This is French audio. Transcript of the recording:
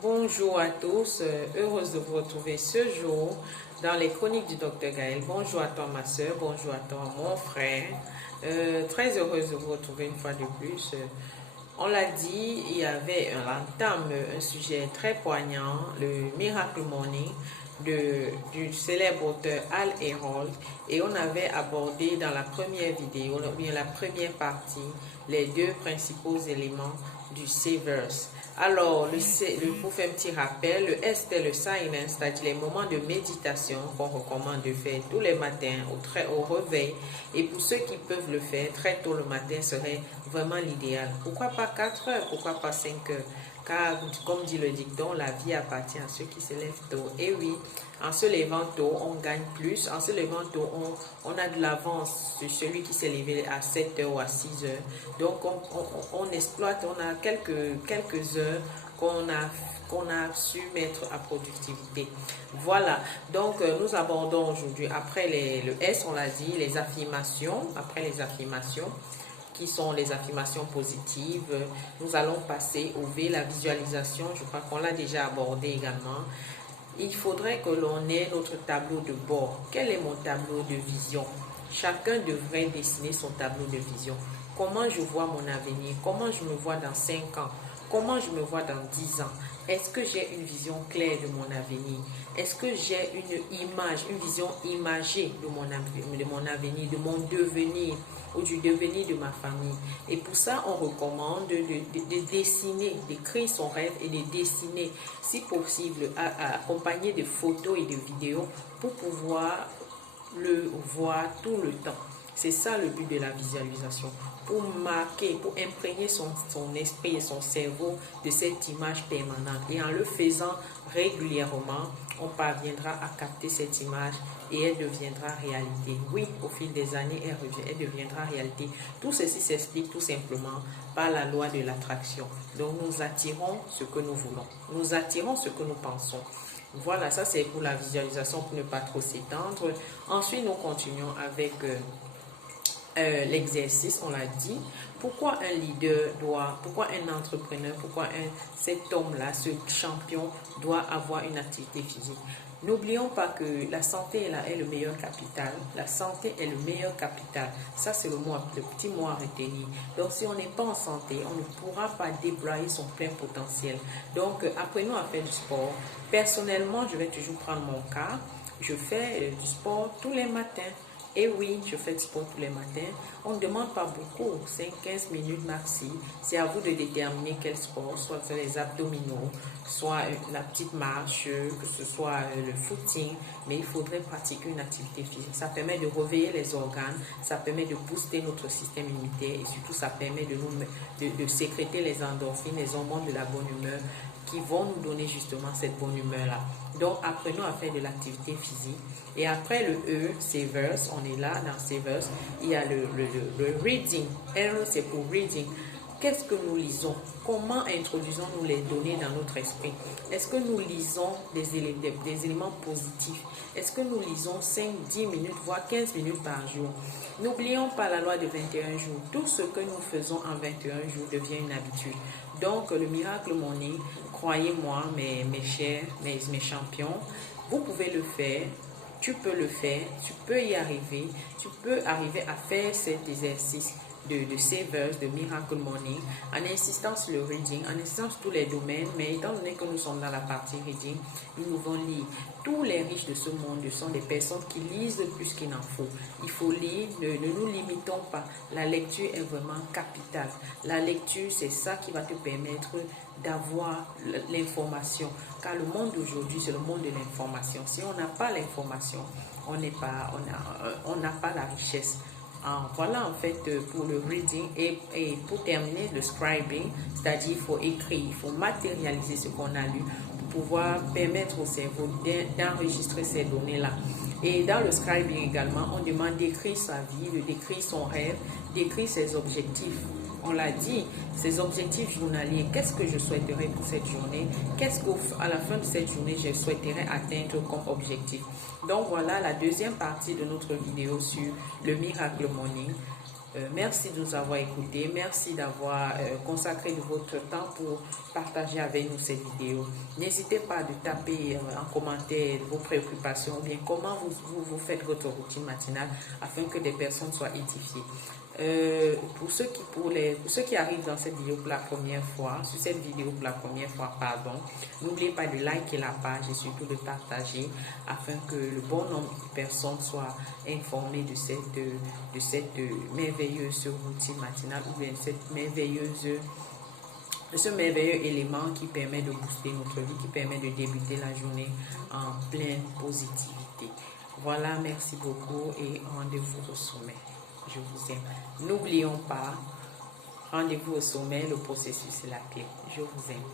Bonjour à tous, heureuse de vous retrouver ce jour dans les chroniques du Dr Gaël. Bonjour à toi ma soeur, bonjour à toi mon frère. Très heureuse de vous retrouver une fois de plus. On l'a dit, il y avait un sujet très poignant, le Miracle Morning du célèbre auteur Hal Herold, et on avait abordé dans la première vidéo, bien la première partie, les deux principaux éléments du Savers. Alors, pour faire un petit rappel, le S c'est le silence, c'est-à-dire les moments de méditation qu'on recommande de faire tous les matins au réveil. Et pour ceux qui peuvent le faire très tôt le matin serait vraiment l'idéal. Pourquoi pas 4 heures, pourquoi pas 5 heures? Car, comme dit le dicton, la vie appartient à ceux qui se lèvent tôt. Et oui, en se levant tôt, on gagne plus. En se levant tôt, on a de l'avance sur celui qui s'est levé à 7 heures ou à 6 heures. Donc, on exploite, on a quelques heures qu'on a su mettre à productivité. Voilà, donc nous abordons aujourd'hui, après le S, on l'a dit, les affirmations. Après les affirmations, qui sont les affirmations positives, nous allons passer au V, la visualisation. Je crois qu'on l'a déjà abordé également. Il faudrait que l'on ait notre tableau de bord. Quel est mon tableau de vision? Chacun devrait dessiner son tableau de vision. Comment je vois mon avenir? Comment je me vois dans 5 ans? Comment je me vois dans 10 ans? Est-ce que j'ai une vision claire de mon avenir? Est-ce que j'ai une vision imagée de mon avenir, de mon devenir ou du devenir de ma famille? Et pour ça, on recommande de dessiner, d'écrire son rêve et de dessiner, si possible, accompagné de photos et de vidéos pour pouvoir le voir tout le temps. C'est ça le but de la visualisation, pour marquer, pour imprégner son esprit et son cerveau de cette image permanente. Et en le faisant régulièrement, on parviendra à capter cette image et elle deviendra réalité. Oui, au fil des années, elle deviendra réalité. Tout ceci s'explique tout simplement par la loi de l'attraction. Donc nous attirons ce que nous voulons. Nous attirons ce que nous pensons. Voilà, ça c'est pour la visualisation, pour ne pas trop s'étendre. Ensuite, nous continuons avec l'exercice, on l'a dit. Pourquoi un leader pourquoi un entrepreneur, cet homme-là, ce champion doit avoir une activité physique? N'oublions pas que la santé est le meilleur capital. La santé est le meilleur capital. Ça, c'est le petit mot à retenir. Donc, si on n'est pas en santé, on ne pourra pas déployer son plein potentiel. Donc, apprenons à faire du sport. Personnellement, je vais toujours prendre mon cas. Je fais du sport tous les matins. Et oui, je fais du sport tous les matins. On ne demande pas beaucoup, 5-15 minutes maxi. C'est à vous de déterminer quel sport, soit les abdominaux, soit la petite marche, que ce soit le footing. Mais il faudrait pratiquer une activité physique. Ça permet de réveiller les organes, ça permet de booster notre système immunitaire et surtout ça permet de sécréter les endorphines, les hormones de la bonne humeur qui vont nous donner justement cette bonne humeur-là. Donc, apprenons à faire de l'activité physique. Et après le E, Savers, on est là dans Savers, il y a le reading. R, c'est pour reading. Qu'est-ce que nous lisons? Comment introduisons-nous les données dans notre esprit? Est-ce que nous lisons des éléments positifs? Est-ce que nous lisons 5-10 minutes, voire 15 minutes par jour? N'oublions pas la loi de 21 jours. Tout ce que nous faisons en 21 jours devient une habitude. Donc, le miracle morning, croyez-moi, mes chers, mes champions, vous pouvez le faire. Tu peux le faire, tu peux y arriver, tu peux arriver à faire cet exercice de Savers, de Miracle Morning, en insistant sur le reading, en insistant sur tous les domaines, mais étant donné que nous sommes dans la partie reading, nous pouvons lire. Tous les riches de ce monde sont des personnes qui lisent plus qu'il n'en faut. Il faut lire, ne nous limitons pas. La lecture est vraiment capitale. La lecture, c'est ça qui va te permettre d'avoir l'information. Car le monde d'aujourd'hui, c'est le monde de l'information. Si on n'a pas l'information, on n'a pas la richesse. Voilà en fait pour le reading et pour terminer le scribing, c'est-à-dire il faut écrire, il faut matérialiser ce qu'on a lu pour pouvoir permettre au cerveau d'enregistrer ces données-là. Et dans le scribing également, on demande d'écrire sa vie, de décrire son rêve, d'écrire ses objectifs. On l'a dit, ces objectifs journaliers, qu'est-ce que je souhaiterais pour cette journée? Qu'est-ce qu'à la fin de cette journée, je souhaiterais atteindre comme objectif? Donc voilà la deuxième partie de notre vidéo sur le Miracle Morning. Merci de nous avoir écoutés. Merci d'avoir consacré de votre temps pour partager avec nous cette vidéo. N'hésitez pas de taper en commentaire vos préoccupations ou bien comment vous faites votre routine matinale afin que des personnes soient édifiées. Pour ceux qui arrivent dans cette vidéo pour la première fois, n'oubliez pas de liker la page et surtout de partager afin que le bon nombre de personnes soient informées de cette merveilleuse routine matinale ou bien ce merveilleux élément qui permet de booster notre vie, qui permet de débuter la journée en pleine positivité. Voilà, merci beaucoup et rendez-vous au sommet. Je vous aime. N'oublions pas, rendez-vous au sommet, le processus est la clé. Je vous aime.